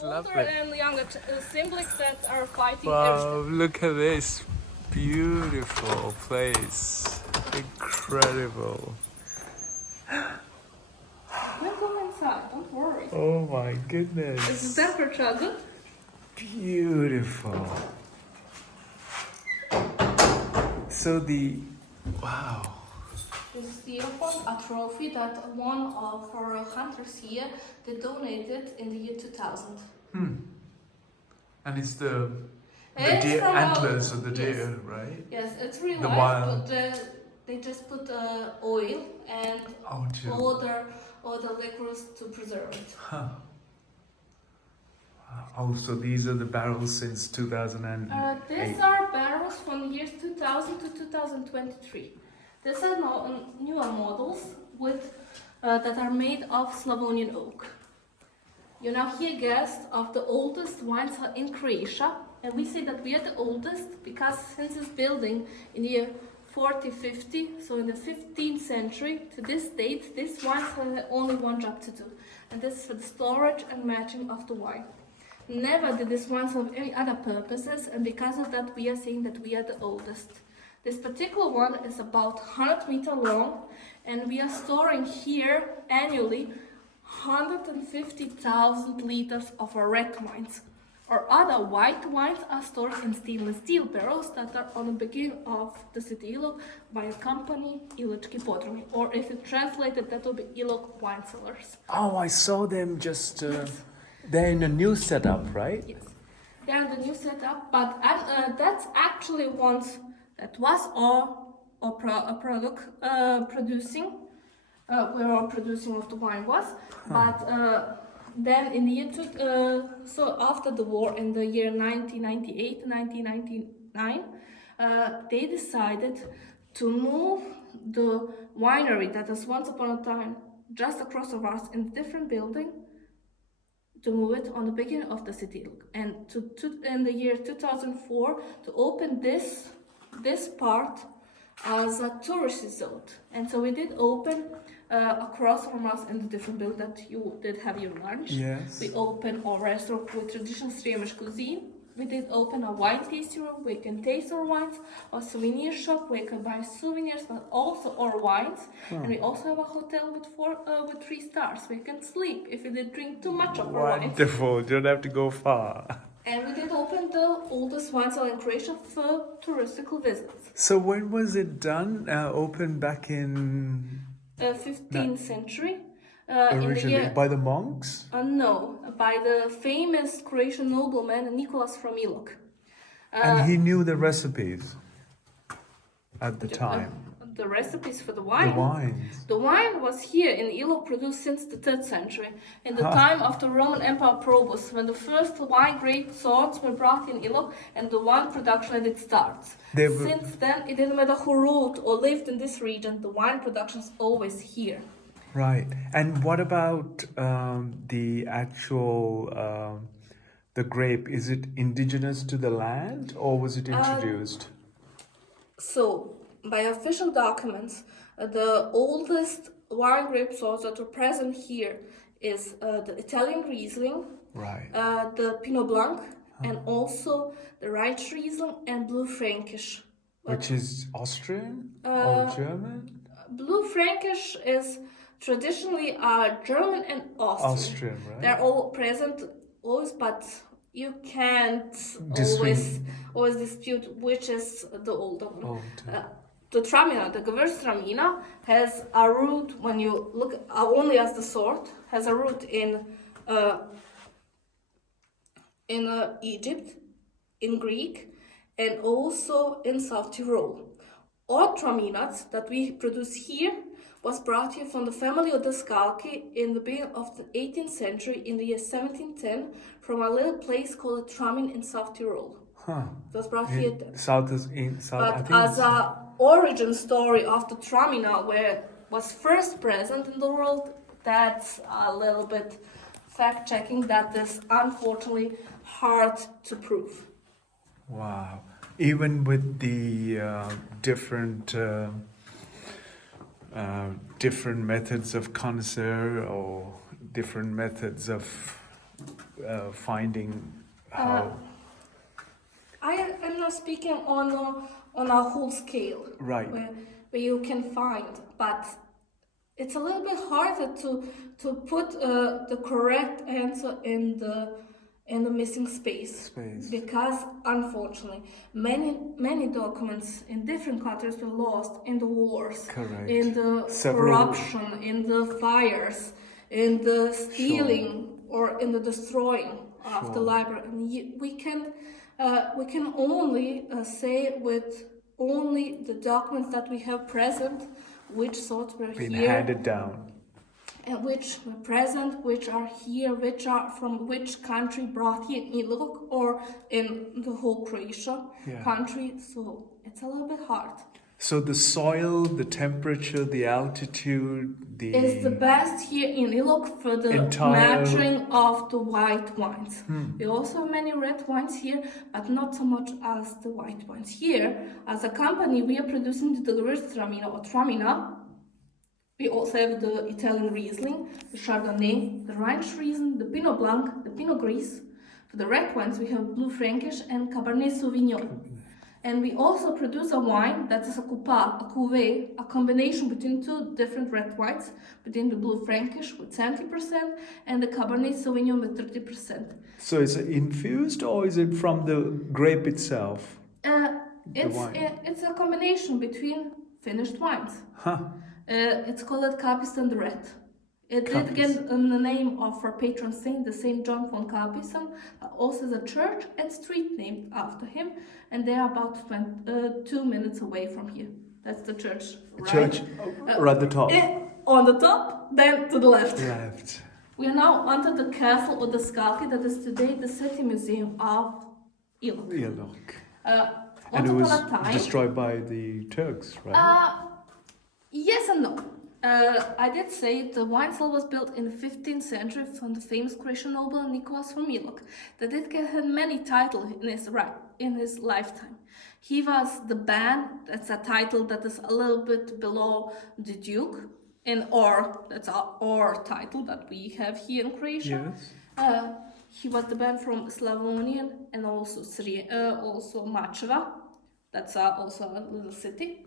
older and younger siblings that are fighting. Wow, look at this beautiful place. Incredible. We'll go inside, don't worry. Oh my Is goodness. the temperature good? Beautiful. So wow. This is the Ilok, a trophy that one of our hunters here, they donated in the year 2000. And it's the It's deer from antlers of the yes. deer, right? Yes, it's really The nice, wild. but they just put oil and Oh, Jill. all the liquors to preserve it. Huh. Oh, so these are the barrels since 2008. These are barrels from the years 2000 to 2023. These are newer models with that are made of Slavonian oak. You now hear guests of the oldest wines in Croatia, and we say that we are the oldest because since this building in the year 4050, so in the 15th century to this date, this wines have only one job to do, and this is for the storage and matching of the wine. Never did this wine have any other purposes, and because of that we are saying that we are the oldest. This particular one is about 100 meters long, and we are storing here annually 150,000 liters of our red wines. Our other white wines are stored in stainless steel barrels that are on the beginning of the city Ilok by a company, ILOČKI Podrum, or if it translated, that will be Ilok wine cellars. Oh, I saw them just. They're in a new setup, right? Yes, they are the new setup, but that's actually once that was our product producing. Where our producing of the wine was, but then in the year so after the war in the year 1998, 1999, they decided to move the winery that was once upon a time just across the us in a different building, to move it on the beginning of the city, and in the year 2004 to open this part as a tourist resort. And so we did open across from us in the different building that you did have your lunch. Yes. We opened our restaurant with traditional Sremish cuisine. We did open a wine tasting room where you can taste our wines, a souvenir shop where you can buy souvenirs, but also our wines. And we also have a hotel with 3 stars where you can sleep if you did drink too much of our wines. Wonderful. You don't have to go far. And we did open the oldest wine cellar in Croatia for touristical visits. So when was it done? Opened back in 15th century. originally by the monks? No, by the famous Croatian nobleman Nicholas from Ilok. And he knew the recipes at the time. The recipes for the wine. The wines. The wine was here in Ilok produced since the 3rd century, in the time of the Roman Emperor Probus, when the first wine grape sorts were brought in Ilok and the wine production it starts. Since then, it didn't matter who ruled or lived in this region, the wine production is always here. Right. And what about the actual, the grape? Is it indigenous to the land or was it introduced? So, by official documents, the oldest wine grape sorts that are present here is the Italian Riesling, Right. the Pinot Blanc, and also the Rhine Riesling and Blue Frankish. Which is Austrian or German? Blue Frankish is traditionally German and Austrian. Austrian, right? They're all present always, but you can't always dispute which is the older one. The Tramina, the Gewürztraminer, has a root, when you look only as the sort, has a root in Egypt, in Greek, and also in South Tyrol. All Traminats that we produce here was brought here from the family of the Scalchi in the beginning of the 18th century, in the year 1710, from a little place called Tramin in South Tyrol. It was brought here then. But as a origin story of the Tramina, where it was first present in the world, that's a little bit fact-checking. That is unfortunately hard to prove. Wow. Even with the different methods of connoisseur or different methods of finding how? I'm not speaking on a whole scale, Right. where you can find, but it's a little bit harder to put the correct answer in the missing space. Because unfortunately many documents in different countries were lost in the wars. Correct. In the corruption, in the fires, in the stealing, or in the destroying of the library. And we can only say with only the documents that we have present which sorts were Been here handed down. and which were present, which are here, which are from which country brought here in Ilok or in the whole Croatia country. So it's a little bit hard. So the soil, the temperature, the altitude, is the best here in Ilok for the maturing of the white wines. We also have many red wines here, but not so much as the white wines. Here, as a company, we are producing the Gewürztraminer or Traminer. We also have the Italian Riesling, the Chardonnay, the Rheinriesling, the Pinot Blanc, the Pinot Gris. For the red wines, we have Blue Frankish and Cabernet Sauvignon. And we also produce a wine that is a cuvée, a combination between two different red wines, between the Blue Frankish with 70% and the Cabernet Sauvignon with 30%. So is it infused or is it from the grape itself? It's a combination between finished wines. It's called Capistan the Red. It did get the name of our patron saint, the Saint John von Capistan, also the church and street named after him, and they are about 2 minutes away from here. That's the church, right? Church, right at the top. On the top, then to the left. Left. We are now under the castle of the Skalki, that is today the city museum of Ilok. And it was destroyed by the Turks, right? Yes and no. I did say the wine cell was built in the 15th century from the famous Croatian noble Nicholas from Ilok, that did get him many titles in his lifetime. He was the ban, that's a title that is a little bit below the duke, that's our title that we have here in Croatia. Yes. He was the ban from Slavonian and also Macheva, that's also a little city.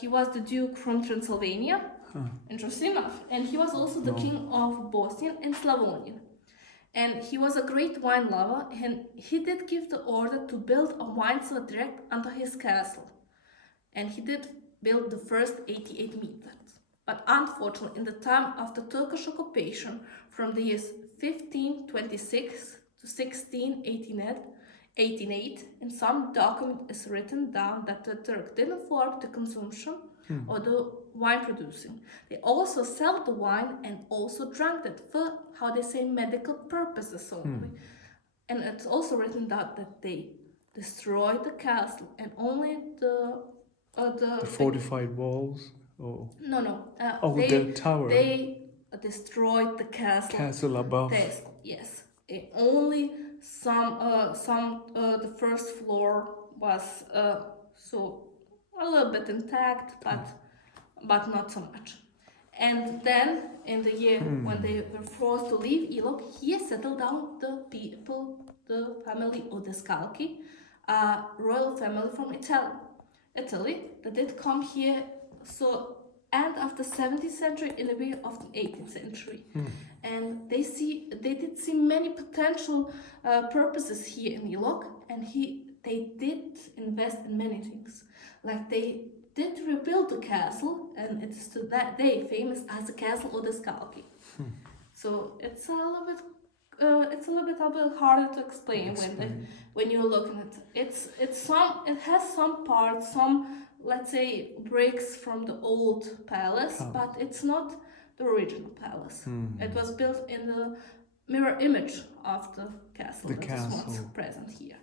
He was the duke from Transylvania. Interesting enough. And he was also the king of Bosnian and Slavonian. And he was a great wine lover, and he did give the order to build a wine cellar direct under his castle. And he did build the first 88 meters. But unfortunately, in the time of the Turkish occupation, from the years 1526 to 1688, in some document is written down that the Turk didn't afford the consumption or the wine producing. They also sell the wine and also drank it for, how they say, medical purposes only. And it's also written down that they destroyed the castle and only the fortified walls? Or? No. The tower. They destroyed the castle. Castle above. Yes. Only the first floor was so a little bit intact, but not so much. And then in the year when they were forced to leave Ilok, he settled down the people, the family of the Skalki, a royal family from Italy that did come here end of the 17th century in the beginning of the 18th century. And they did see many potential purposes here in Ilok, and they did invest in many things. Like they did rebuild the castle, and it's to that day famous as the castle of the Skalki. So it's a little bit harder to explain when you're looking at it. It has some parts, some, let's say, bricks from the old palace, but it's not the original palace. It was built in the mirror image of the castle that is once present here.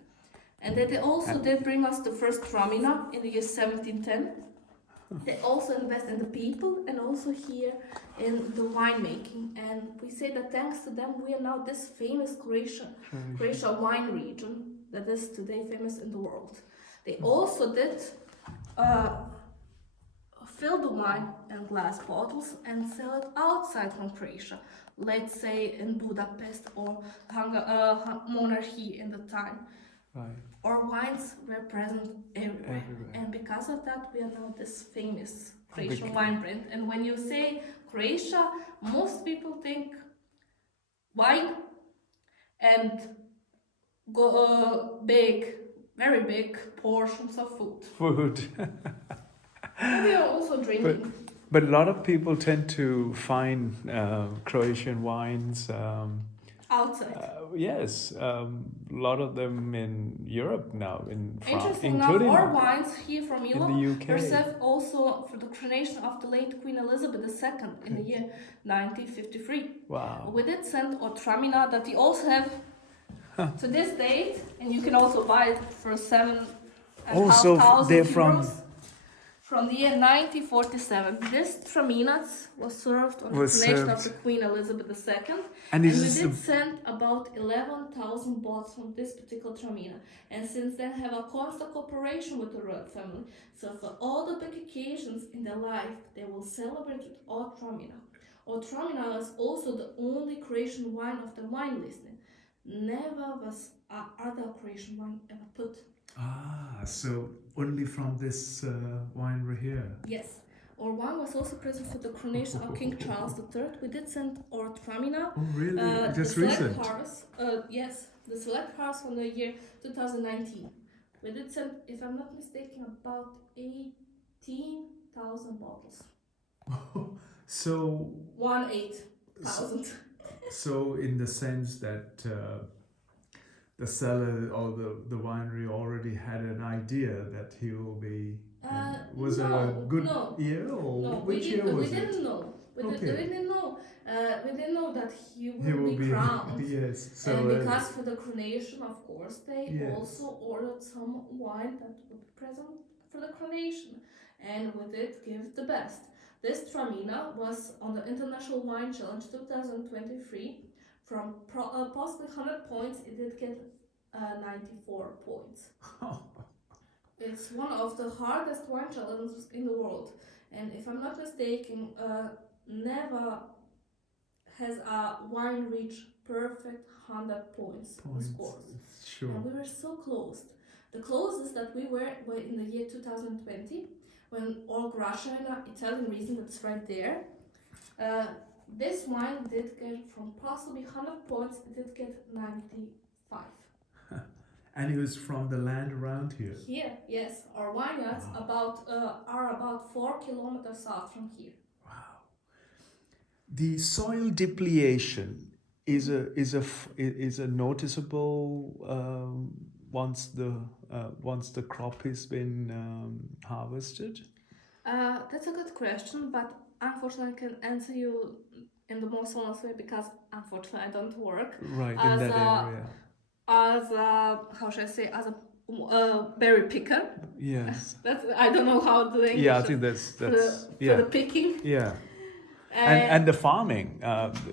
And they also did bring us the first Tramina in the year 1710. They also invest in the people and also here in the winemaking. And we say that thanks to them, we are now this famous Croatia wine region that is today famous in the world. They also did fill the wine in glass bottles and sell it outside from Croatia. Let's say in Budapest or monarchy in the time. Right. Our wines were present everywhere. Everywhere. And because of that, we are now this famous Croatian wine brand. And when you say Croatia, most people think wine and very big portions of food. Food. And we are also drinking. But a lot of people tend to find Croatian wines. Outside. Yes, a lot of them in Europe now, in France, Interesting including enough, our wines here from Ilok in the UK. were served also for the coronation of the late Queen Elizabeth II in the year 1953. Wow. We did send our Tramina that we also have to this date, and you can also buy it for 7,500 they're from the year 1947. This Tramina's was served on the coronation of the Queen Elizabeth II, and we did send about 11,000 bottles from this particular Tramina. And since then have a constant cooperation with the royal family. So for all the big occasions in their life, they will celebrate with our Tramina. Our Tramina is also the only Croatian wine of the wine listing. Never was other Croatian wine ever put. So only from this winery here. Yes. Our wine was also present for the coronation of King Charles III. We did send our Tramina. Oh, really? Just the recent? Yes, the select harvest from the year 2019. We did send, if I'm not mistaken, about 18,000 bottles. So 18,000. So in the sense that the seller or the winery already had an idea that he will be. Was it a good year or which year was it? We didn't know. We didn't know. We didn't know that he will be crowned. Yes. So and because for the coronation, of course, they also ordered some wine that would be present for the coronation, and we did give the best. This Tramina was on the International Wine Challenge 2023. From possibly 100 points, it did get 94 points. It's one of the hardest wine challenges in the world. And if I'm not mistaken, never has a wine reached perfect 100 points scores. Sure. And we were so close. The closest that we were in the year 2020, when all Croatia and Italian region that's right there. This wine did get from possibly 100 points, it did get 95. And it was from the land around here? Here, yes. Our vineyards are about 4 kilometers south from here. Wow. The soil depletion is a noticeable once the crop has been harvested. That's a good question, but unfortunately I can answer you in the most honest way because unfortunately I don't work in that area. As a, how should I say, as a berry picker. Yes. I don't know how the English. Yeah, I think that's for the picking. Yeah. And the farming.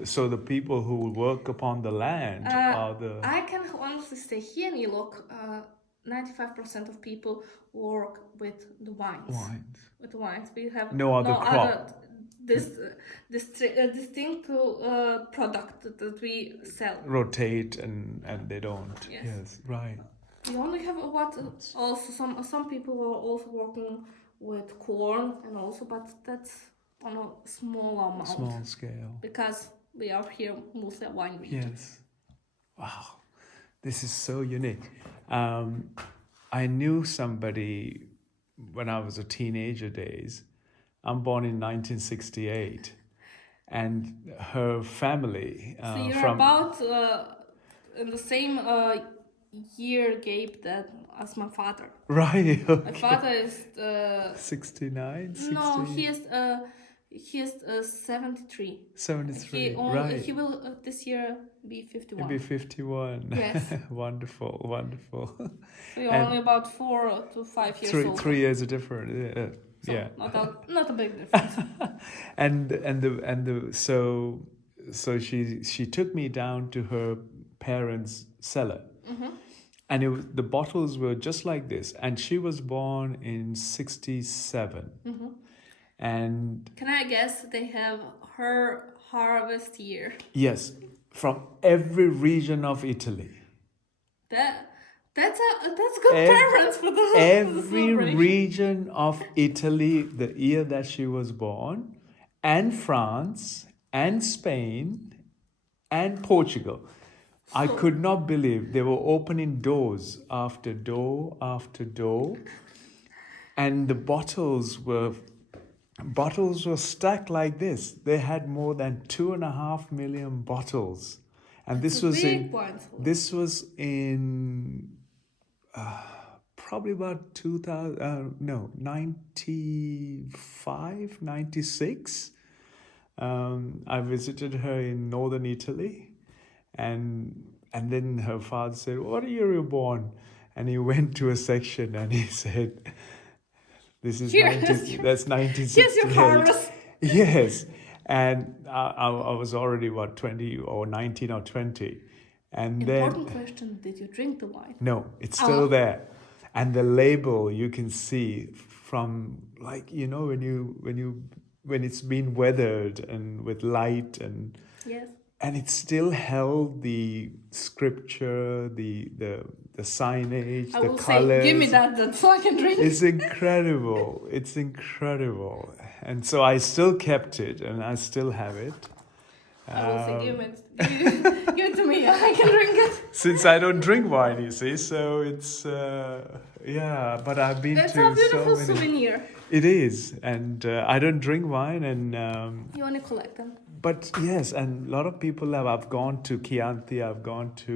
So the people who work upon the land are the. I can honestly say here in Ilok, 95% of people work with the wines. With the wines, we have no other crop. Distinct product that we sell. Rotate and they don't. Yes. Right. We only have also some people are also working with corn and also, but that's on a small amount. Small scale. Because we are here mostly a wine region. Yes. Wow. This is so unique. I knew somebody when I was a teenager days. I'm born in 1968, and her family so you're about in the same year gap as my father. Right. Okay. My father is 69. 60? No, he is 73. 73. He will this year be 51. He'll be 51. Yes. Wonderful. So you're only about 4 to 5 years old. 3 years are different. So not a big difference. So she took me down to her parents' cellar, and the bottles were just like this. And she was born in 67, And Can I guess they have her harvest year? yes, from every region of Italy. That's good preference for the Every celebration. region of Italy, the year that she was born, and France, and Spain, and Portugal. I could not believe they were opening doors after door after door, and the bottles were stacked like this. They had more than 2.5 million bottles, and It's this a was big in wine cellar. this was in probably about 95, 96. I visited her in northern Italy, and then her father said, "What year you born?" And he went to a section and he said, "This is that's 1968." Here's your harvest. Yes, and I was already 20 or 19 or 20, and Important then question: did you drink the wine? no, it's still there, and the label you can see from, like, when it's been weathered and with light, and Yes. it still held the scripture, the signage, I the will colors. say, give me that so I can drink. It's incredible. It's incredible. And so I still kept it, and I still have it. I will say, give it to me. I can drink it. Since I don't drink wine, you see, so it's but I've been It's to a beautiful so many. souvenir. It is, and I don't drink wine, and You want to collect them? but yes, and a lot of people have. I've gone to Chianti. I've gone to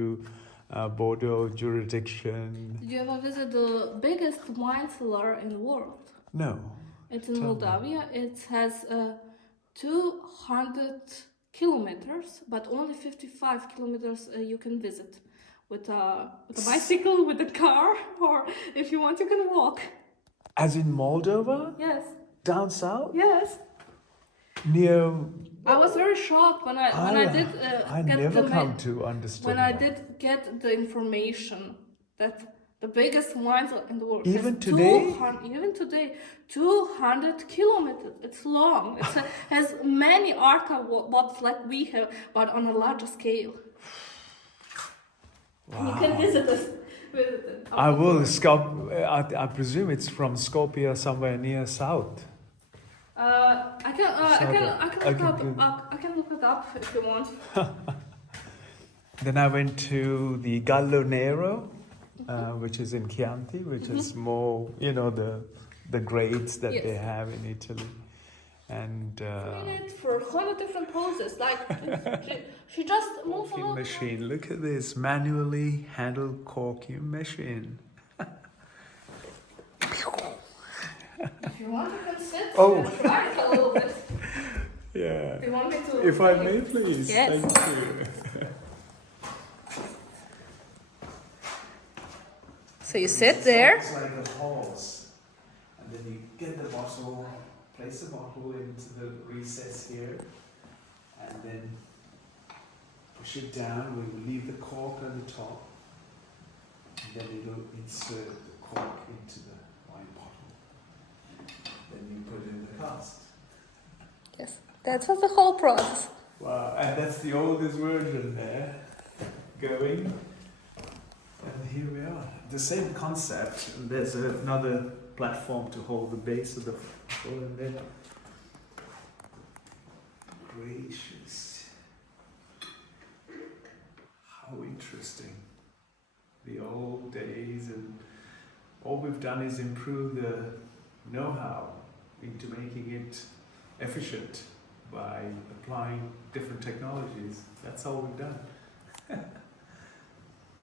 Bordeaux jurisdiction. Did you ever visit the biggest wine cellar in the world? No. It's in Tell me. Moldavia. It has 200 kilometers, but only 55 kilometers you can visit with a bicycle, with a car, or if you want, you can walk. As in Moldova? Yes. Down south? Yes. Near. I was very shocked when I did I get never the come to understand. when I did get the information that the biggest wine cellar in the world Even has today? 200 kilometers. It's long. It has many archwads like we have, but on a larger scale. Wow. You can visit us. I will. I presume it's from Skopje, somewhere near south. I can look it up if you want. Then I went to the Gallo Nero, which is in Chianti, which is more, the grades that they have in Italy. And It for 100 different poses. Like she just moves a corking little. machine. Look at this manually handled corking machine. If you want, you can sit Oh. and try it a little bit. Yeah. If you want me to. If I may, please. Yes. Thank you. So you sit there. It's like a horse, and then you get the bottle, place the bottle into the recess here, and then push it down. We will leave the cork on the top, and then it'll insert the cork into the wine bottle. Then you put it in the cask. Yes, that was the whole process. Wow, and that's the oldest version there, going. And here we are. The same concept. And there's another platform to hold the base of the bottle, and then gracious. How interesting. The old days, and all we've done is improve the know-how into making it efficient by applying different technologies. That's all we've done.